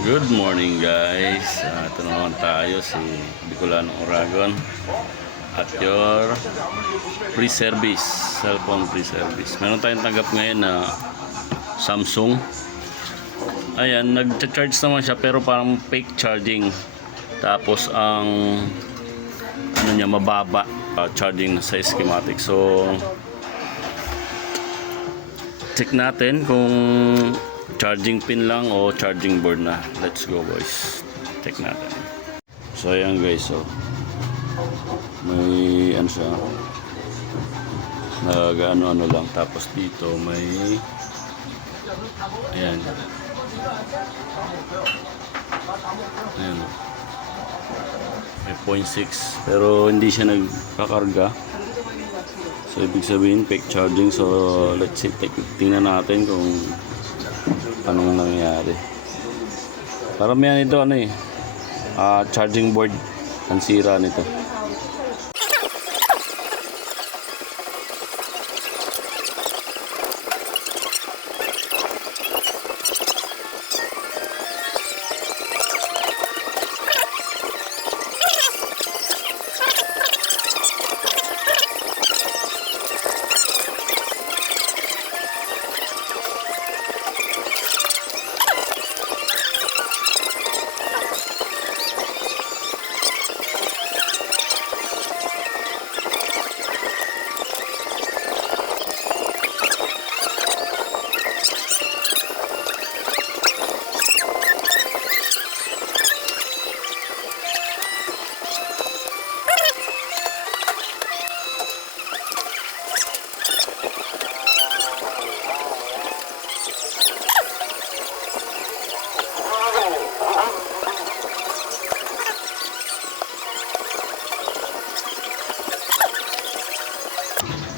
Good morning guys. Ito naman tayo si Bicolano Oragon at your pre-service, cellphone pre-service. Meron tayong tanggap ngayon na Samsung. Ayan, nag-charge naman siya pero parang fake charging. Tapos ang ano niya mababa charging sa schematic. So check natin kung charging pin lang o charging board na. Let's go boys, check natin. So ayan guys, so may ano siya, nag-ano lang, tapos dito may ayan may 0.6 pero hindi siya nagkakarga. So ibig sabihin fake charging. So let's see, tingnan natin kung anong nangyayari. Paramihan ito ano charging board ang sira nito.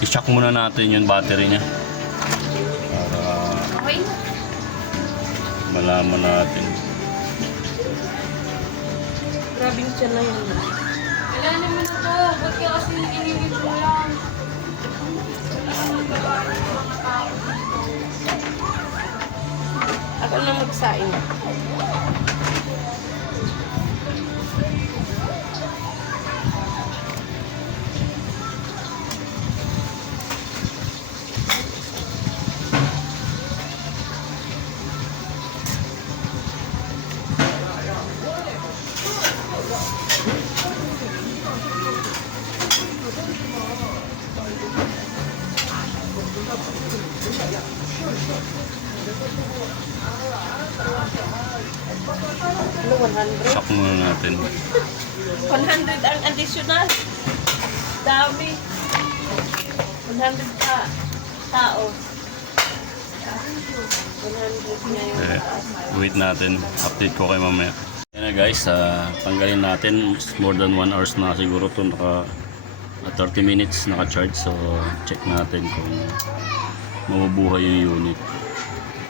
I-shock muna natin yung battery niya para malaman natin. Grabing siya na yun. Kailan naman ito? Ba't kaya kasi inilip mo lang? Ako na magsain. Ano, 100? Shock muna natin. 100 ang additional. Dami. 100 ka tao. 100 niya yung Wait natin, update ko kayo mamaya. Yan na guys, tanggalin natin. More than 1 hours na siguro ito, naka 30 minutes naka-charge. So check natin kung mabubuhay yung unit.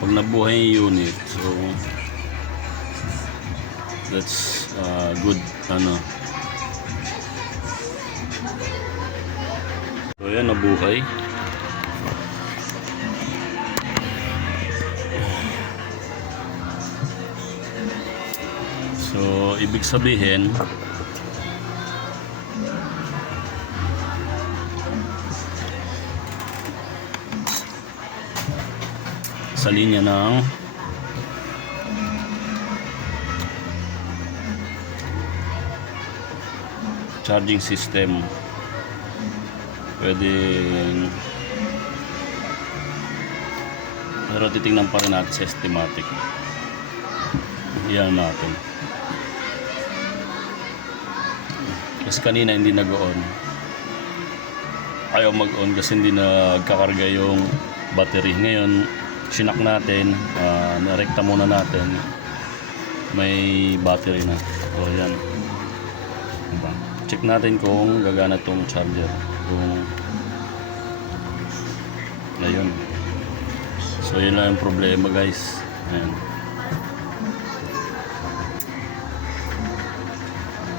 Pag nabuhay yung unit, so that's good ano. So yan, nabuhay. So ibig sabihin sa linya ng charging system pwedeng, pero titingnan pa rin natin sa schematic. Iyan natin kasi kanina hindi nag-on, ayaw mag-on kasi hindi nagkakarga yung battery. Ngayon sinak natin, narekta muna natin, may battery na. So yan, diba? Check natin kung gagana tong charger, kung ayun. So yun lang yung problema guys. Ayan.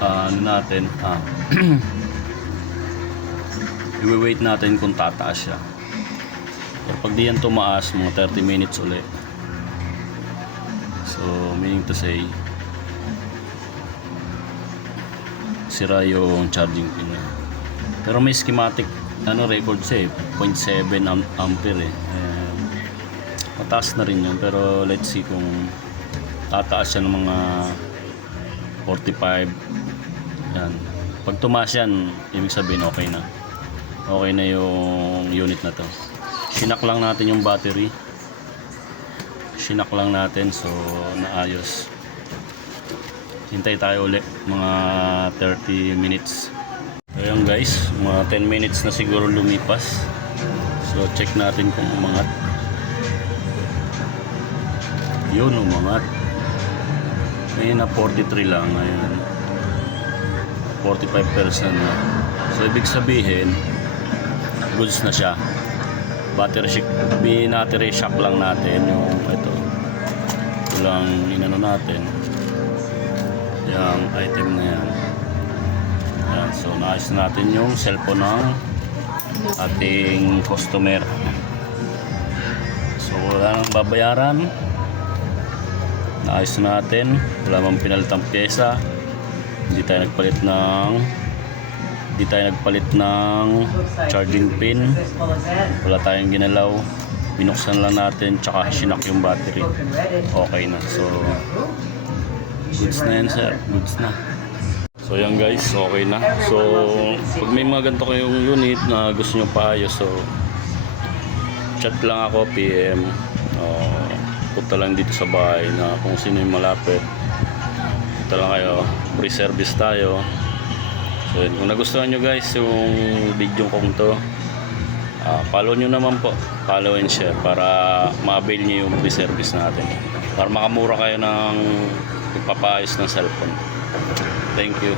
Ano natin, i-wait natin kung tataas siya. Pero pag di yan tumaas, mga 30 minutes ulit. So meaning to say, sira yung charging pin niya. Pero may schematic record siya 0.7 ampere mataas na rin yun, pero let's see kung tataas siya ng mga 45. Yan, pag tumaas yan, ibig sabihin okay na yung unit na to. Shinak lang natin yung battery, so naayos. Hintay tayo ulit mga 30 minutes. Ayan guys, mga 10 minutes na siguro lumipas. So check natin kung umangat. Yun, umangat. Ngayon na 43 lang. Ngayon 45% na. So ibig sabihin goods na siya. Battery shock lang natin yung ito lang inano natin yung item na yan. Yan, so naayos natin yung cellphone ng ating customer. So wala nang babayaran, naayos natin, wala mang pinalitang pyesa, hindi tayo nagpalit ng charging pin, wala tayong ginalaw, binuksan lang natin tsaka shinak yung battery, okay na. So goods na yan sir, goods na. So yan guys, okay na. So pag may mga ganito kayong unit na gusto nyo paayos, so chat lang ako, PM, punta lang dito sa bahay na kung sino yung malapit, punta lang kayo, free service tayo. So yun, kung nagustuhan nyo guys yung video kong to, follow nyo naman po, follow and share para ma-avail nyo yung free service natin, para makamura kayo ng pagpapaayos ng cellphone. Thank you.